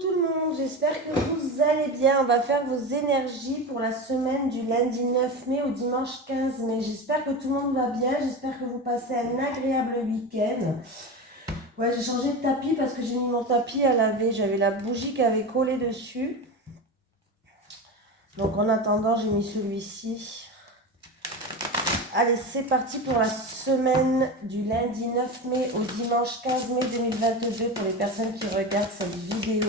tout le monde, j'espère que vous allez bien. On va faire vos énergies pour la semaine du lundi 9 mai au dimanche 15 mai. J'espère que tout le monde va bien, j'espère que vous passez un agréable week-end. Ouais, j'ai changé de tapis parce que j'ai mis mon tapis à laver. J'avais la bougie qui avait collé dessus. Donc en attendant, j'ai mis celui-ci. Allez, c'est parti pour la semaine du lundi 9 mai au dimanche 15 mai 2022 pour les personnes qui regardent cette vidéo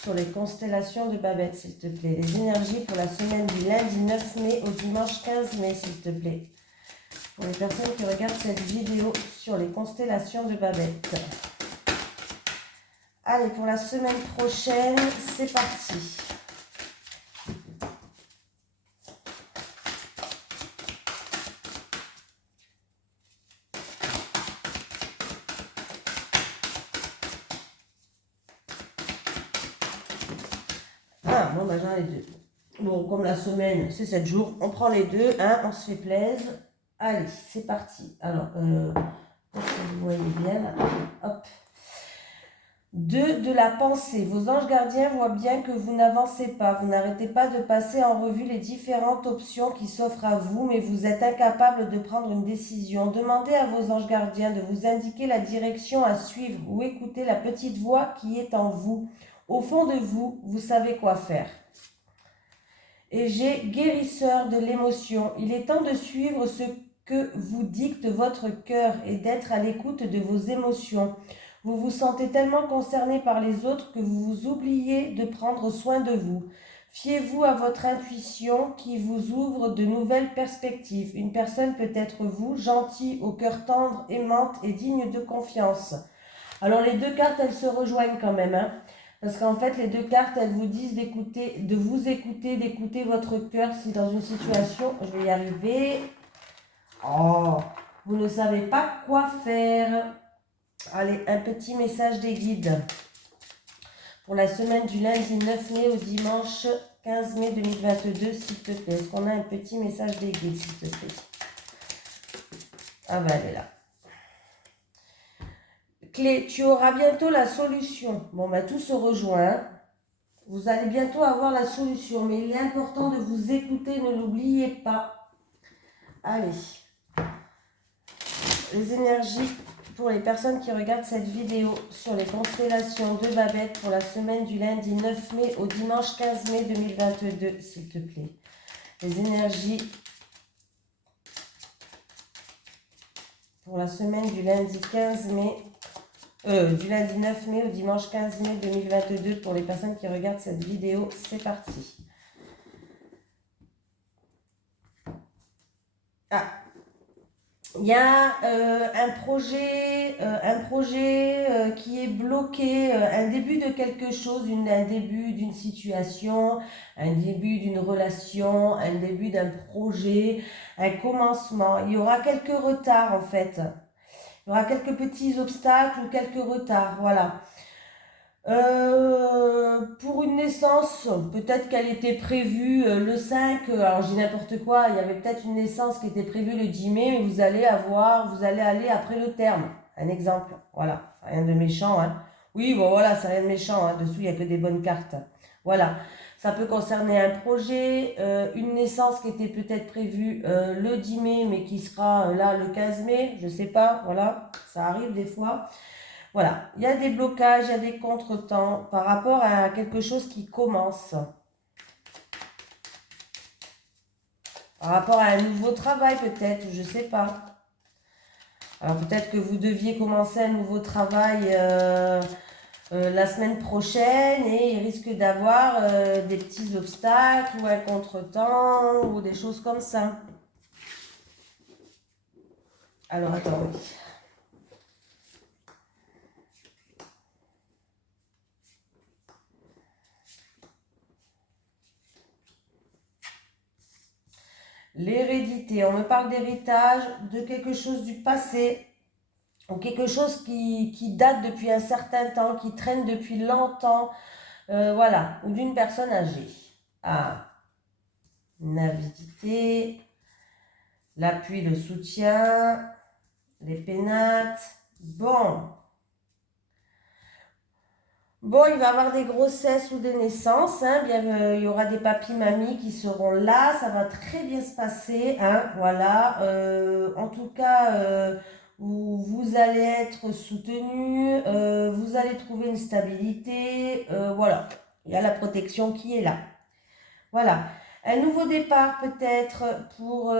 sur les constellations de Babette, s'il te plaît. Les énergies pour la semaine du lundi 9 mai au dimanche 15 mai, s'il te plaît. Pour les personnes qui regardent cette vidéo sur les constellations de Babette. Allez, pour la semaine prochaine, c'est parti. Ah, bon, bah j'en ai deux. Bon, comme la semaine, c'est 7 jours, on prend les deux, hein, on se fait plaisir. Allez, c'est parti. Alors, est-ce que vous voyez bien là? Hop. 2 de la pensée. Vos anges gardiens voient bien que vous n'avancez pas. Vous n'arrêtez pas de passer en revue les différentes options qui s'offrent à vous, mais vous êtes incapable de prendre une décision. Demandez à vos anges gardiens de vous indiquer la direction à suivre ou écoutez la petite voix qui est en vous. Au fond de vous, vous savez quoi faire. Et j'ai guérisseur de l'émotion. Il est temps de suivre ce que vous dicte votre cœur et d'être à l'écoute de vos émotions. Vous vous sentez tellement concerné par les autres que vous vous oubliez de prendre soin de vous. Fiez-vous à votre intuition qui vous ouvre de nouvelles perspectives. Une personne peut être vous, gentil, au cœur tendre, aimante et digne de confiance. Alors les deux cartes, elles se rejoignent quand même, hein. Parce qu'en fait, les deux cartes, elles vous disent d'écouter, de vous écouter, d'écouter votre cœur si dans une situation, je vais y arriver, oh, vous ne savez pas quoi faire. Allez, un petit message des guides pour la semaine du lundi 9 mai au dimanche 15 mai 2022, s'il te plaît. Est-ce qu'on a un petit message des guides, s'il te plaît? Ah ben, elle est là. Clé, tu auras bientôt la solution. Bon, ben tout se rejoint. Vous allez bientôt avoir la solution, mais il est important de vous écouter, ne l'oubliez pas. Allez. Les énergies pour les personnes qui regardent cette vidéo sur les constellations de Babette pour la semaine du lundi 9 mai au dimanche 15 mai 2022, s'il te plaît. Les énergies pour la semaine du lundi 15 mai du lundi 9 mai au dimanche 15 mai 2022 pour les personnes qui regardent cette vidéo. C'est parti. Ah, il y a un projet qui est bloqué, un début de quelque chose, un début d'une situation, un début d'une relation, un début d'un projet, un commencement. Il y aura quelques retards en fait. Il y aura quelques petits obstacles ou quelques retards, voilà. Pour une naissance, peut-être qu'elle était prévue le 5, alors je dis n'importe quoi, il y avait peut-être une naissance qui était prévue le 10 mai, mais vous allez aller après le terme. Un exemple, voilà, rien de méchant, hein. Oui, bon voilà, c'est rien de méchant, hein. Dessous il n'y a que des bonnes cartes. Voilà, ça peut concerner un projet, une naissance qui était peut-être prévue le 10 mai, mais qui sera là le 15 mai, je sais pas, voilà, ça arrive des fois. Voilà, il y a des blocages, il y a des contretemps par rapport à quelque chose qui commence. Par rapport à un nouveau travail peut-être, je ne sais pas. Alors peut-être que vous deviez commencer un nouveau travail la semaine prochaine et il risque d'avoir des petits obstacles ou un contretemps ou des choses comme ça. Alors attendez. L'hérédité, on me parle d'héritage, de quelque chose du passé, ou quelque chose qui date depuis un certain temps, qui traîne depuis longtemps, voilà, ou d'une personne âgée. Ah, l'avidité, l'appui, le soutien, les pénates. Bon, Bon, il va y avoir des grossesses ou des naissances, hein, bien, il y aura des papis, mamies qui seront là, ça va très bien se passer, hein, voilà. En tout cas, vous allez être soutenu, vous allez trouver une stabilité, voilà. Il y a la protection qui est là. Voilà. Un nouveau départ peut-être pour...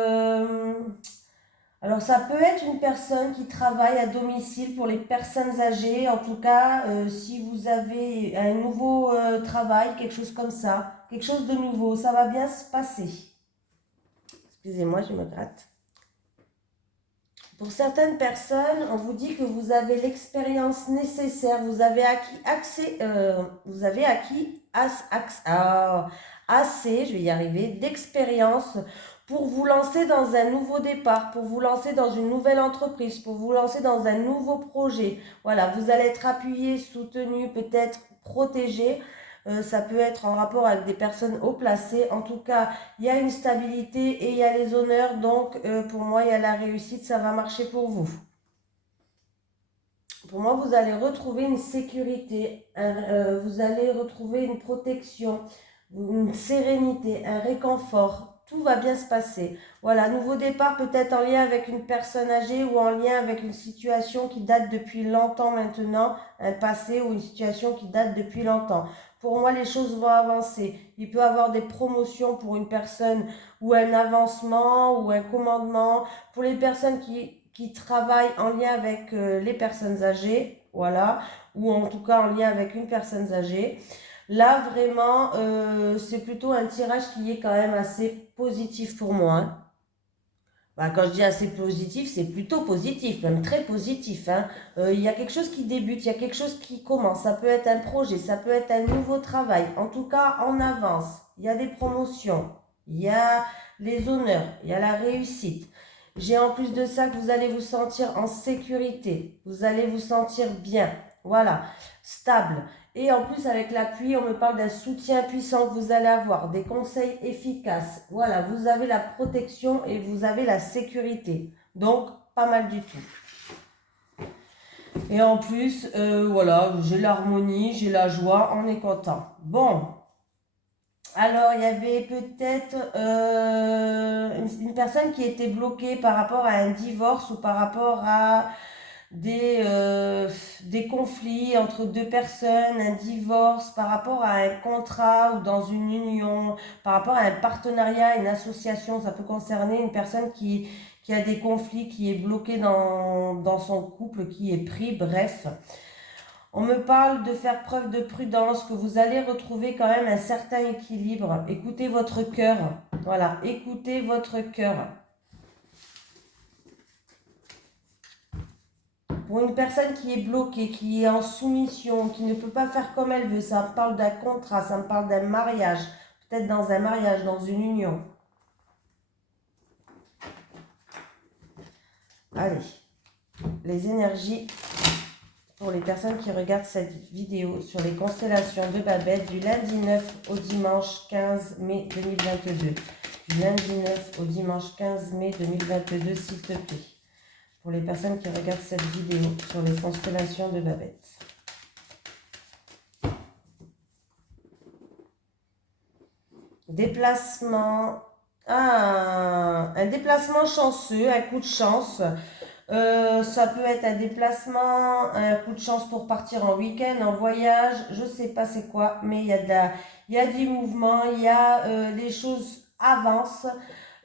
alors ça peut être une personne qui travaille à domicile pour les personnes âgées. En tout cas, si vous avez un nouveau travail, quelque chose comme ça, quelque chose de nouveau, ça va bien se passer. Excusez-moi, je me gratte. Pour certaines personnes, on vous dit que vous avez l'expérience nécessaire, vous avez acquis assez, je vais y arriver, d'expérience pour vous lancer dans un nouveau départ, pour vous lancer dans une nouvelle entreprise, pour vous lancer dans un nouveau projet. Voilà, vous allez être appuyé, soutenu, peut-être protégé. Ça peut être en rapport avec des personnes haut placées. En tout cas, il y a une stabilité et il y a les honneurs. Donc, pour moi, il y a la réussite. Ça va marcher pour vous. Pour moi, vous allez retrouver une sécurité. Vous allez retrouver une protection, une sérénité, un réconfort. Tout va bien se passer. Voilà, nouveau départ peut-être en lien avec une personne âgée ou en lien avec une situation qui date depuis longtemps maintenant, un passé ou une situation qui date depuis longtemps. Pour moi, les choses vont avancer. Il peut y avoir des promotions pour une personne ou un avancement ou un commandement. Pour les personnes qui travaillent en lien avec les personnes âgées, voilà, ou en tout cas en lien avec une personne âgée. Là, vraiment, c'est plutôt un tirage qui est quand même assez positif pour moi, hein. Bah, quand je dis assez positif, c'est plutôt positif, même très positif, hein. Il y a quelque chose qui débute, il y a quelque chose qui commence. Ça peut être un projet, ça peut être un nouveau travail. En tout cas, en avance. Il y a des promotions, il y a les honneurs, il y a la réussite. J'ai en plus de ça que vous allez vous sentir en sécurité. Vous allez vous sentir bien. Voilà, stable. Et en plus, avec l'appui, on me parle d'un soutien puissant que vous allez avoir, des conseils efficaces. Voilà, vous avez la protection et vous avez la sécurité. Donc, pas mal du tout. Et en plus, voilà, j'ai l'harmonie, j'ai la joie, on est content. Bon, alors il y avait peut-être une personne qui était bloquée par rapport à un divorce ou par rapport à des conflits entre deux personnes, un divorce, par rapport à un contrat ou dans une union, par rapport à un partenariat, une association. Ça peut concerner une personne qui a des conflits, qui est bloquée dans son couple, qui est pris, bref. On me parle de faire preuve de prudence, que vous allez retrouver quand même un certain équilibre. Écoutez votre cœur. Voilà, écoutez votre cœur. Pour une personne qui est bloquée, qui est en soumission, qui ne peut pas faire comme elle veut, ça me parle d'un contrat, ça me parle d'un mariage, peut-être dans un mariage, dans une union. Allez, les énergies pour les personnes qui regardent cette vidéo sur les constellations de Babette du lundi 9 au dimanche 15 mai 2022. Du lundi 9 au dimanche 15 mai 2022, s'il te plaît. Pour les personnes qui regardent cette vidéo sur les constellations de Babette. Déplacement. Ah, un déplacement chanceux, un coup de chance. Ça peut être un déplacement, un coup de chance pour partir en week-end, en voyage, je sais pas c'est quoi, mais il y a du mouvement, il y a les choses avancent.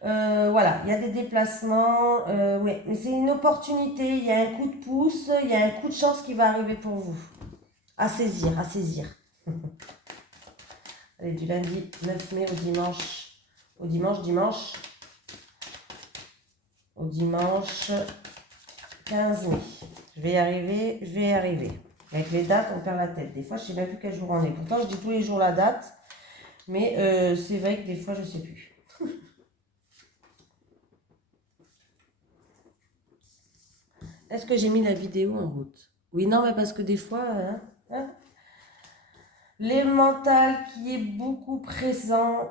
Voilà, il y a des déplacements, ouais, mais c'est une opportunité, il y a un coup de pouce, il y a un coup de chance qui va arriver pour vous. À saisir, à saisir. Allez, du lundi 9 mai au dimanche, au dimanche 15 mai. Je vais y arriver, je vais y arriver. Avec les dates, on perd la tête. Des fois, je ne sais même plus quel jour on est. Pourtant, je dis tous les jours la date, mais c'est vrai que des fois, je ne sais plus. Est-ce que j'ai mis la vidéo en route? Oui, non, mais parce que des fois, les mental qui est beaucoup présent,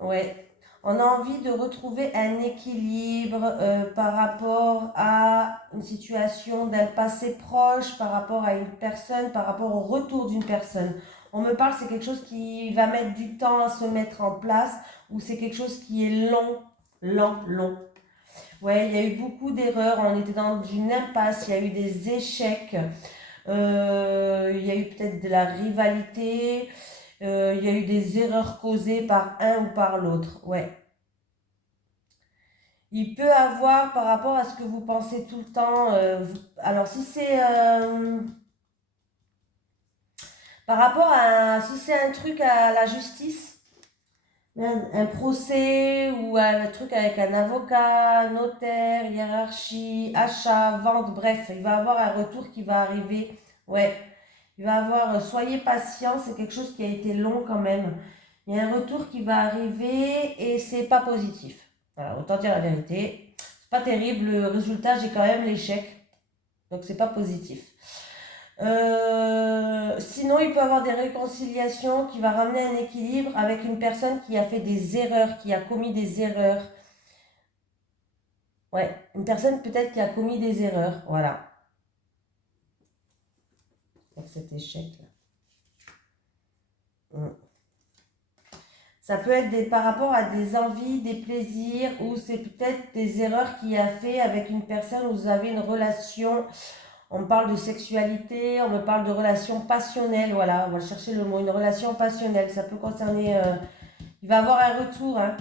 ouais. On a envie de retrouver un équilibre par rapport à une situation d'un passé proche, par rapport à une personne, par rapport au retour d'une personne. On me parle, c'est quelque chose qui va mettre du temps à se mettre en place ou c'est quelque chose qui est long. Ouais, il y a eu beaucoup d'erreurs, on était dans une impasse, il y a eu des échecs, il y a eu peut-être de la rivalité, il y a eu des erreurs causées par un ou par l'autre. Ouais. Il peut avoir par rapport à ce que vous pensez tout le temps. Alors si c'est par rapport à si c'est un truc à la justice, un procès ou un truc avec un avocat, notaire, hiérarchie, achat, vente, bref, il va avoir un retour qui va arriver. Ouais, il va avoir, soyez patient, c'est quelque chose qui a été long quand même. Il y a un retour qui va arriver et c'est pas positif. Voilà, autant dire la vérité. C'est pas terrible, le résultat, j'ai quand même l'échec. Donc c'est pas positif. Sinon, il peut avoir des réconciliations qui va ramener un équilibre avec une personne qui a fait des erreurs, qui a commis des erreurs. Ouais, une personne peut-être qui a commis des erreurs. Voilà. Avec cet échec-là. Ça peut être par rapport à des envies, des plaisirs, ou c'est peut-être des erreurs qu'il a fait avec une personne où vous avez une relation. On me parle de sexualité, on me parle de relation passionnelle, voilà, on va chercher le mot, une relation passionnelle. Ça peut concerner, il va avoir un retour, hein.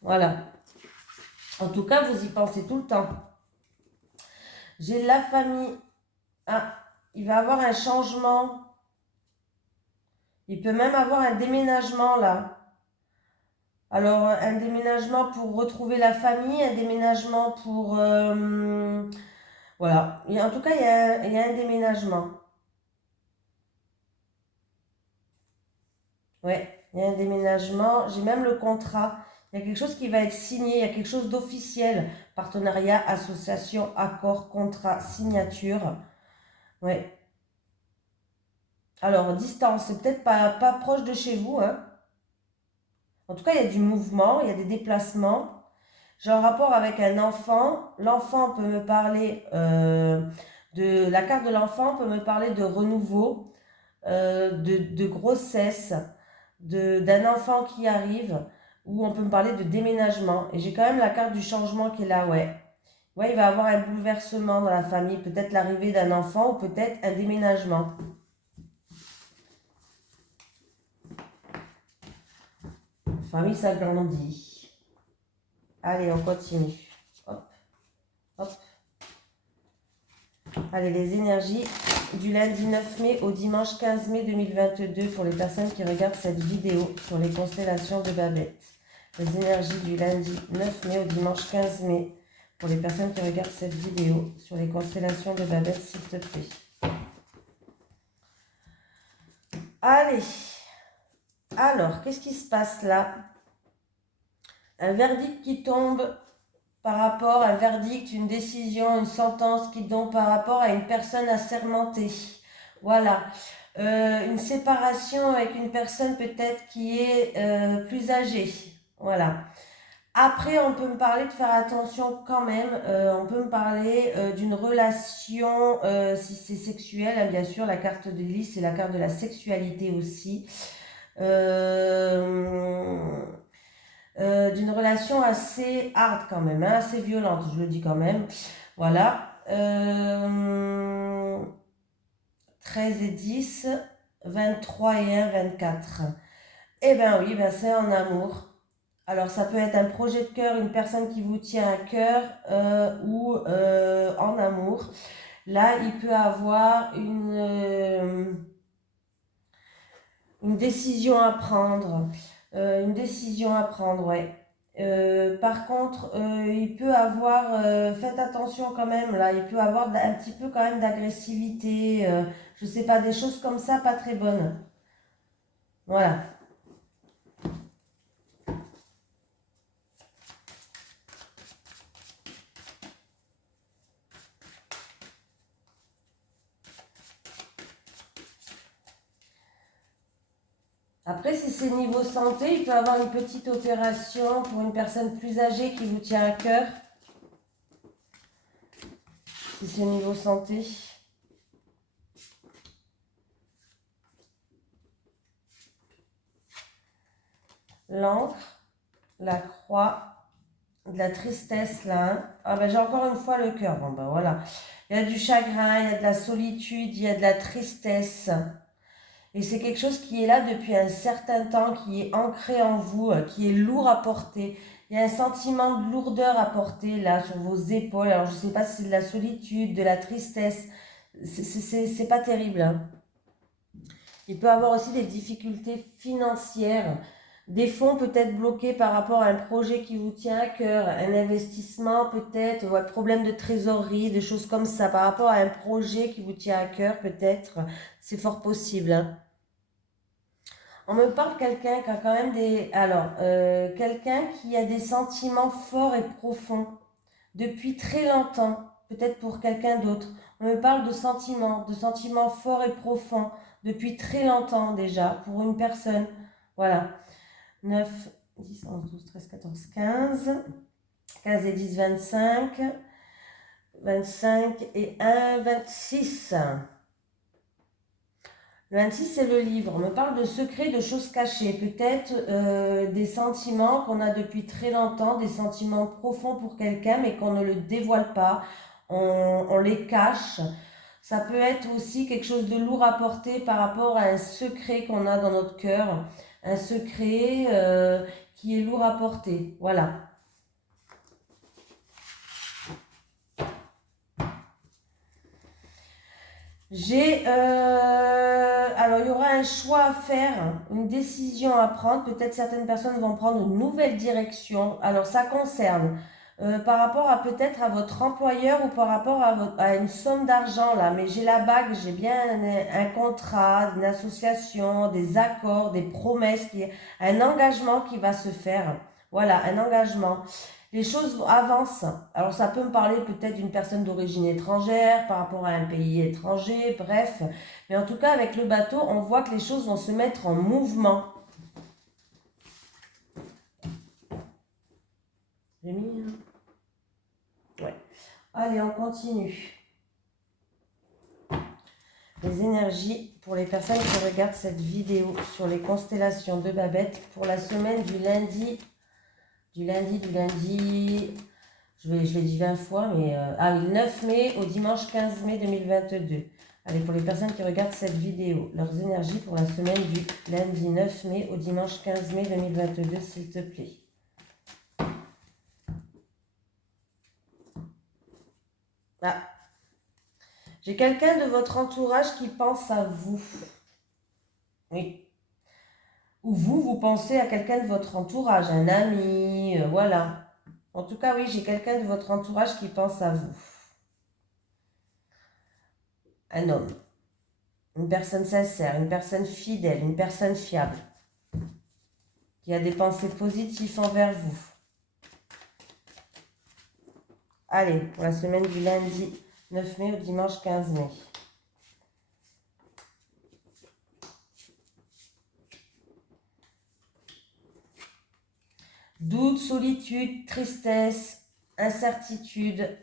Voilà. En tout cas, vous y pensez tout le temps. J'ai la famille. Ah, il va avoir un changement. Il peut même avoir un déménagement là. Alors, un déménagement pour retrouver la famille, un déménagement pour... voilà. En tout cas, il y a un déménagement. Ouais, il y a un déménagement. J'ai même le contrat. Il y a quelque chose qui va être signé. Il y a quelque chose d'officiel. Partenariat, association, accord, contrat, signature. Ouais. Alors, distance, c'est peut-être pas proche de chez vous, hein. En tout cas, il y a du mouvement, il y a des déplacements. J'ai un rapport avec un enfant. L'enfant peut me parler de... La carte de l'enfant peut me parler de renouveau, de grossesse, d'un enfant qui arrive, ou on peut me parler de déménagement. Et j'ai quand même la carte du changement qui est là, ouais. Ouais, il va y avoir un bouleversement dans la famille, peut-être l'arrivée d'un enfant ou peut-être un déménagement. La famille s'agrandit. Allez, on continue. Hop, hop. Allez, les énergies du lundi 9 mai au dimanche 15 mai 2022 pour les personnes qui regardent cette vidéo sur les constellations de Babette. Les énergies du lundi 9 mai au dimanche 15 mai pour les personnes qui regardent cette vidéo sur les constellations de Babette, s'il te plaît. Allez, alors, qu'est-ce qui se passe là? Un verdict qui tombe par rapport à un verdict, une décision, une sentence qui tombe par rapport à une personne assermentée. Voilà. Une séparation avec une personne peut-être qui est plus âgée. Voilà. Après, on peut me parler de faire attention quand même. On peut me parler d'une relation, si c'est sexuel, hein, bien sûr, la carte de lys, c'est la carte de la sexualité aussi. D'une relation assez hard quand même, hein, assez violente, je le dis quand même. Voilà. 13 et 10, 23 et 1, 24. Eh bien oui, ben c'est en amour. Alors ça peut être un projet de cœur, une personne qui vous tient à cœur ou en amour. Là, il peut avoir une décision à prendre. Une décision à prendre, ouais. Par contre, il peut avoir, faites attention quand même, là, il peut avoir un petit peu quand même d'agressivité, je sais pas, des choses comme ça, pas très bonnes. Voilà. Après, si c'est niveau santé, il peut y avoir une petite opération pour une personne plus âgée qui vous tient à cœur. Si c'est niveau santé. L'encre, la croix, de la tristesse là. Hein. Ah ben j'ai encore une fois le cœur. Bon ben voilà. Il y a du chagrin, il y a de la solitude, il y a de la tristesse. Et c'est quelque chose qui est là depuis un certain temps, qui est ancré en vous, qui est lourd à porter. Il y a un sentiment de lourdeur à porter là sur vos épaules. Alors je ne sais pas si c'est de la solitude, de la tristesse. C'est pas terrible. Hein. Il peut y avoir aussi des difficultés financières, des fonds peut-être bloqués par rapport à un projet qui vous tient à cœur, un investissement peut-être, ou un problème de trésorerie, des choses comme ça, par rapport à un projet qui vous tient à cœur peut-être, c'est fort possible. Hein. On me parle de quelqu'un qui a quand même des... Alors, quelqu'un qui a des sentiments forts et profonds depuis très longtemps, peut-être pour quelqu'un d'autre. On me parle de sentiments forts et profonds depuis très longtemps déjà, pour une personne. Voilà. 9, 10, 11, 12, 13, 14, 15. 15 et 10, 25. 25 et 1, 26. Le 26, c'est le livre. On me parle de secrets, de choses cachées. Peut-être des sentiments qu'on a depuis très longtemps, des sentiments profonds pour quelqu'un, mais qu'on ne le dévoile pas. On les cache. Ça peut être aussi quelque chose de lourd à porter par rapport à un secret qu'on a dans notre cœur. Un secret qui est lourd à porter. Voilà. Alors il y aura un choix à faire, une décision à prendre. Peut-être certaines personnes vont prendre une nouvelle direction. Alors ça concerne par rapport à peut-être à votre employeur ou par rapport à une somme d'argent là. Mais j'ai la bague, j'ai bien un contrat, une association, des accords, des promesses, un engagement qui va se faire. Voilà, un engagement. Les choses avancent. Alors ça peut me parler peut-être d'une personne d'origine étrangère par rapport à un pays étranger, bref. Mais en tout cas, avec le bateau, on voit que les choses vont se mettre en mouvement. J'ai mis... Ouais. Allez, on continue. Les énergies pour les personnes qui regardent cette vidéo sur les constellations de Babette pour la semaine du lundi... Du lundi, je l'ai dit 20 fois, mais... le 9 mai au dimanche 15 mai 2022. Allez, pour les personnes qui regardent cette vidéo, leurs énergies pour la semaine du lundi 9 mai au dimanche 15 mai 2022, s'il te plaît. Ah. J'ai quelqu'un de votre entourage qui pense à vous. Oui. Ou vous pensez à quelqu'un de votre entourage, un ami, voilà. En tout cas, oui, j'ai quelqu'un de votre entourage qui pense à vous. Un homme. Une personne sincère, une personne fidèle, une personne fiable. Qui a des pensées positives envers vous. Allez, pour la semaine du lundi 9 mai au dimanche 15 mai. Doute, solitude, tristesse, incertitude.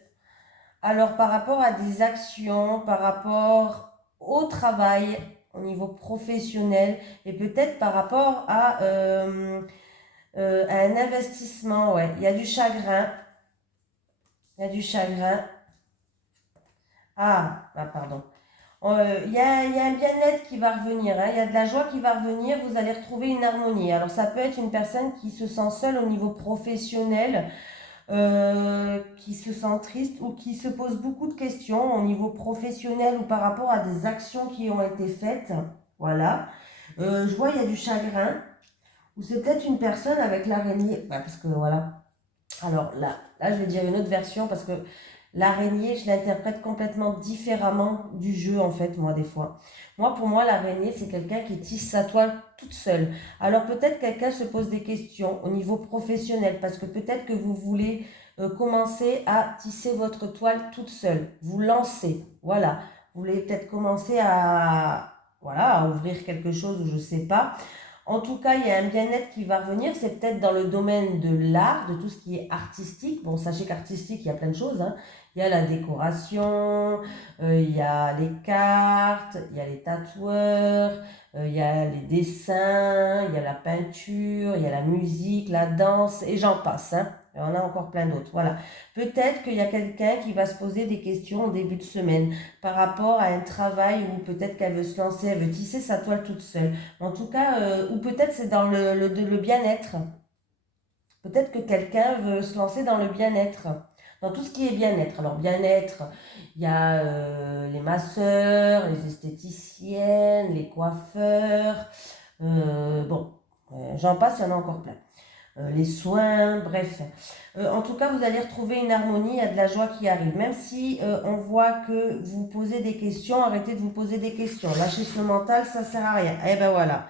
Alors, par rapport à des actions, par rapport au travail, au niveau professionnel, et peut-être par rapport à un investissement, ouais. Il y a du chagrin. Il y a du chagrin. Pardon. Il y a un bien-être qui va revenir, hein. Il y a de la joie qui va revenir, vous allez retrouver une harmonie. Alors ça peut être une personne qui se sent seule au niveau professionnel, qui se sent triste ou qui se pose beaucoup de questions au niveau professionnel ou par rapport à des actions qui ont été faites. Voilà. Je vois il y a du chagrin, ou c'est peut-être une personne avec l'araignée, parce que voilà. Alors là, je vais dire une autre version parce que l'araignée, je l'interprète complètement différemment du jeu, en fait, moi, des fois. Pour moi, l'araignée, c'est quelqu'un qui tisse sa toile toute seule. Alors, peut-être quelqu'un se pose des questions au niveau professionnel, parce que peut-être que vous voulez commencer à tisser votre toile toute seule. Vous lancez, voilà. Vous voulez peut-être commencer à ouvrir quelque chose, ou je ne sais pas. En tout cas, il y a un bien-être qui va revenir. C'est peut-être dans le domaine de l'art, de tout ce qui est artistique. Bon, sachez qu'artistique, il y a plein de choses, hein. Il y a la décoration, il y a les cartes, il y a les tatoueurs, il y a les dessins, il y a la peinture, il y a la musique, la danse, et j'en passe, hein. Il y en a encore plein d'autres. Voilà. Peut-être qu'il y a quelqu'un qui va se poser des questions au début de semaine par rapport à un travail où peut-être qu'elle veut se lancer, elle veut tisser sa toile toute seule. En tout cas, ou peut-être c'est dans le bien-être. Peut-être que quelqu'un veut se lancer dans le bien-être, dans tout ce qui est bien-être. Alors bien-être, il y a les masseurs, les esthéticiennes, les coiffeurs, bon, j'en passe, il y en a encore plein. Les soins, bref. En tout cas, vous allez retrouver une harmonie, il y a de la joie qui arrive. Même si on voit que vous posez des questions, arrêtez de vous poser des questions. Lâchez ce mental, ça sert à rien. Eh ben voilà.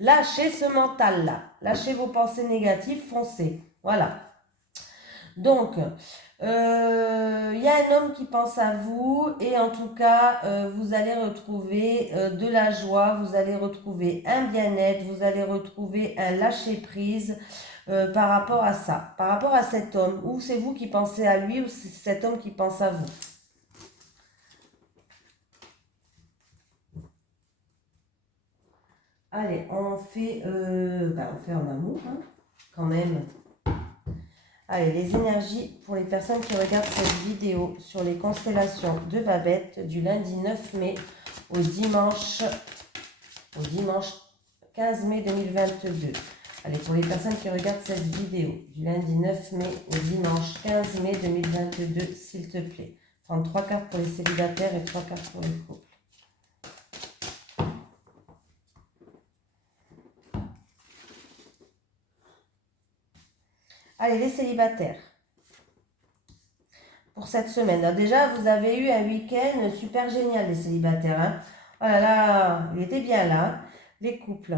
Lâchez ce mental-là. Lâchez vos pensées négatives, foncez. Voilà. Donc, il y a un homme qui pense à vous et en tout cas, vous allez retrouver de la joie, vous allez retrouver un bien-être, vous allez retrouver un lâcher-prise par rapport à ça, par rapport à cet homme. Ou c'est vous qui pensez à lui ou c'est cet homme qui pense à vous. Allez, on fait en amour, hein, quand même. Allez, les énergies pour les personnes qui regardent cette vidéo sur les constellations de Babette du lundi 9 mai au dimanche 15 mai 2022. Allez, pour les personnes qui regardent cette vidéo du lundi 9 mai au dimanche 15 mai 2022, s'il te plaît. 33 cartes pour les célibataires et 3 cartes pour les couples. Allez, les célibataires. Pour cette semaine. Alors déjà, vous avez eu un week-end super génial, les célibataires, hein. Oh là là, il était bien là. Les couples.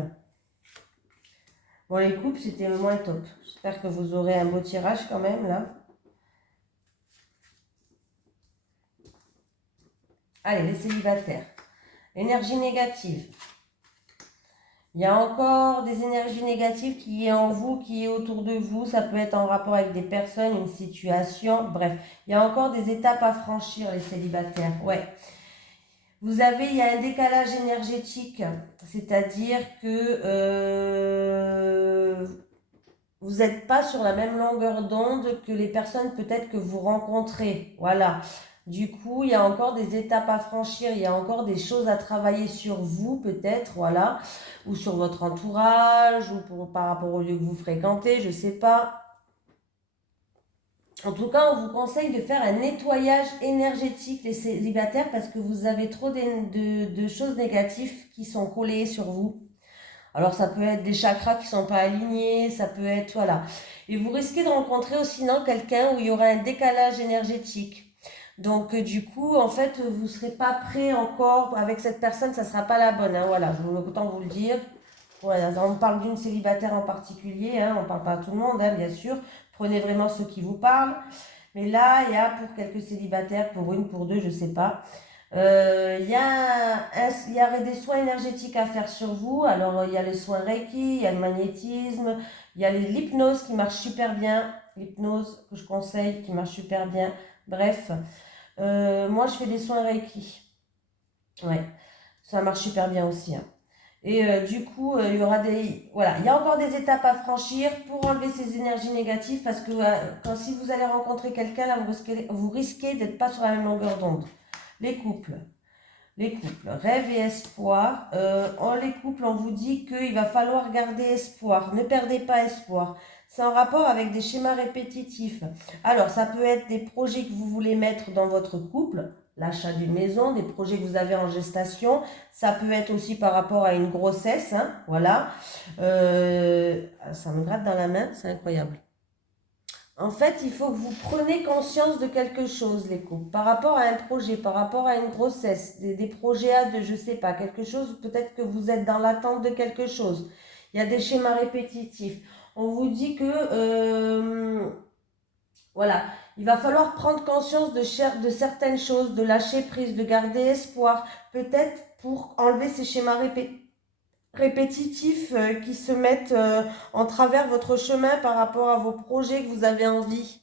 Bon, les couples, c'était le moins top. J'espère que vous aurez un beau tirage quand même, là. Allez, les célibataires. Énergie négative. Il y a encore des énergies négatives qui est en vous, qui est autour de vous. Ça peut être en rapport avec des personnes, une situation. Bref, il y a encore des étapes à franchir, les célibataires. Ouais. Il y a un décalage énergétique. C'est-à-dire que vous n'êtes pas sur la même longueur d'onde que les personnes peut-être que vous rencontrez. Voilà. Du coup, il y a encore des étapes à franchir, il y a encore des choses à travailler sur vous peut-être, voilà, ou sur votre entourage, ou par rapport au lieu que vous fréquentez, je ne sais pas. En tout cas, on vous conseille de faire un nettoyage énergétique, les célibataires, parce que vous avez trop de choses négatives qui sont collées sur vous. Alors, ça peut être des chakras qui ne sont pas alignés, ça peut être, voilà. Et vous risquez de rencontrer aussi non, quelqu'un où il y aura un décalage énergétique. Donc, du coup, en fait, vous ne serez pas prêt encore avec cette personne, ça ne sera pas la bonne, hein, voilà, je veux autant vous le dire. Voilà, on parle d'une célibataire en particulier, hein, on ne parle pas à tout le monde, hein, bien sûr. Prenez vraiment ceux qui vous parlent. Mais là, il y a pour quelques célibataires, pour une, pour deux, je ne sais pas. Il y a des soins énergétiques à faire sur vous. Alors, il y a les soins Reiki, il y a le magnétisme, il y a l'hypnose qui marche super bien. L'hypnose que je conseille, qui marche super bien. Bref, moi, je fais des soins Reiki. Ouais, ça marche super bien aussi, hein. Et du coup, il y aura voilà, il y a encore des étapes à franchir pour enlever ces énergies négatives parce que si vous allez rencontrer quelqu'un, là, vous risquez d'être pas sur la même longueur d'onde. Les couples. Rêve et espoir. Les couples, on vous dit qu'il va falloir garder espoir. Ne perdez pas espoir. C'est en rapport avec des schémas répétitifs. Alors, ça peut être des projets que vous voulez mettre dans votre couple, l'achat d'une maison, des projets que vous avez en gestation. Ça peut être aussi par rapport à une grossesse, hein, voilà. Ça me gratte dans la main, c'est incroyable. En fait, il faut que vous preniez conscience de quelque chose, les couples, par rapport à un projet, par rapport à une grossesse, des projets à deux, je ne sais pas, quelque chose, peut-être que vous êtes dans l'attente de quelque chose. Il y a des schémas répétitifs. On vous dit que, voilà, il va falloir prendre conscience de certaines choses, de lâcher prise, de garder espoir, peut-être pour enlever ces schémas répétitifs. répétitifs qui se mettent en travers votre chemin par rapport à vos projets que vous avez envie.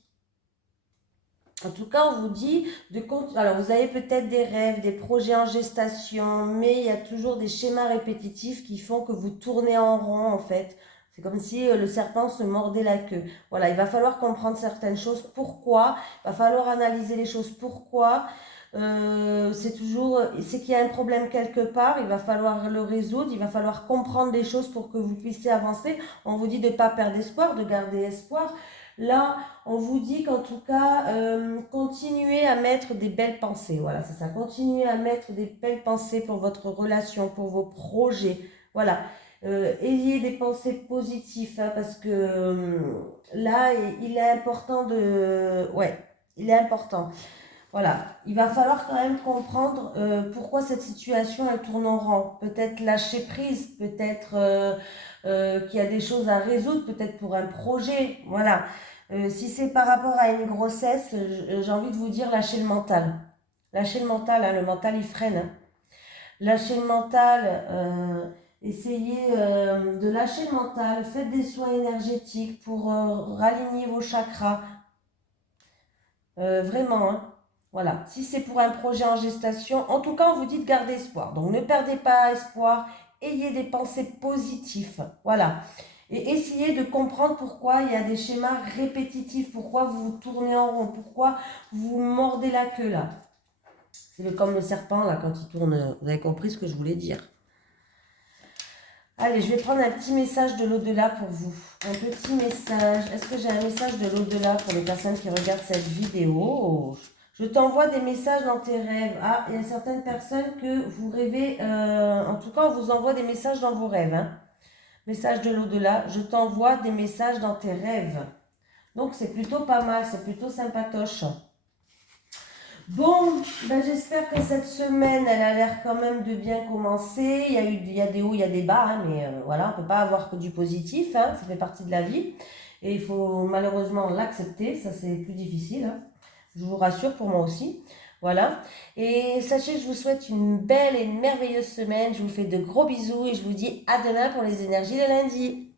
En tout cas, on vous dit de continuer. Alors, vous avez peut-être des rêves, des projets en gestation, mais il y a toujours des schémas répétitifs qui font que vous tournez en rond, en fait. C'est comme si le serpent se mordait la queue. Voilà, il va falloir comprendre certaines choses. Pourquoi? Il va falloir analyser les choses. Pourquoi? C'est qu'il y a un problème quelque part. Il va falloir le résoudre. Il va falloir comprendre les choses pour que vous puissiez avancer. On vous dit de ne pas perdre espoir, de garder espoir. Là, on vous dit qu'en tout cas, continuez à mettre des belles pensées. Voilà, c'est ça. Continuez à mettre des belles pensées pour votre relation, pour vos projets. Voilà. Ayez des pensées positives, hein, parce que là, il est important de... Ouais, il est important. Voilà, il va falloir quand même comprendre pourquoi cette situation, elle tourne en rond. Peut-être lâcher prise, peut-être qu'il y a des choses à résoudre, peut-être pour un projet. Voilà. Si c'est par rapport à une grossesse, j'ai envie de vous dire lâchez le mental. Lâchez le mental, hein, le mental il freine. Hein. Lâchez le mental, essayez de lâcher le mental, faites des soins énergétiques pour raligner vos chakras. Vraiment, hein. Voilà. Si c'est pour un projet en gestation, en tout cas, on vous dit de garder espoir. Donc, ne perdez pas espoir. Ayez des pensées positives. Voilà. Et essayez de comprendre pourquoi il y a des schémas répétitifs. Pourquoi vous tournez en rond. Pourquoi vous mordez la queue, là. C'est comme le serpent, là, quand il tourne. Vous avez compris ce que je voulais dire. Allez, je vais prendre un petit message de l'au-delà pour vous. Un petit message. Est-ce que j'ai un message de l'au-delà pour les personnes qui regardent cette vidéo? Je t'envoie des messages dans tes rêves. Ah, il y a certaines personnes que vous rêvez. En tout cas, on vous envoie des messages dans vos rêves. Hein. Message de l'au-delà. Je t'envoie des messages dans tes rêves. Donc, c'est plutôt pas mal. C'est plutôt sympatoche. Bon, ben j'espère que cette semaine, elle a l'air quand même de bien commencer. Il y a des hauts, il y a des bas, hein, mais voilà, on ne peut pas avoir que du positif, hein, ça fait partie de la vie. Et il faut malheureusement l'accepter, ça c'est plus difficile. Hein. Je vous rassure, pour moi aussi. Voilà. Et sachez que je vous souhaite une belle et une merveilleuse semaine. Je vous fais de gros bisous et je vous dis à demain pour les énergies de lundi.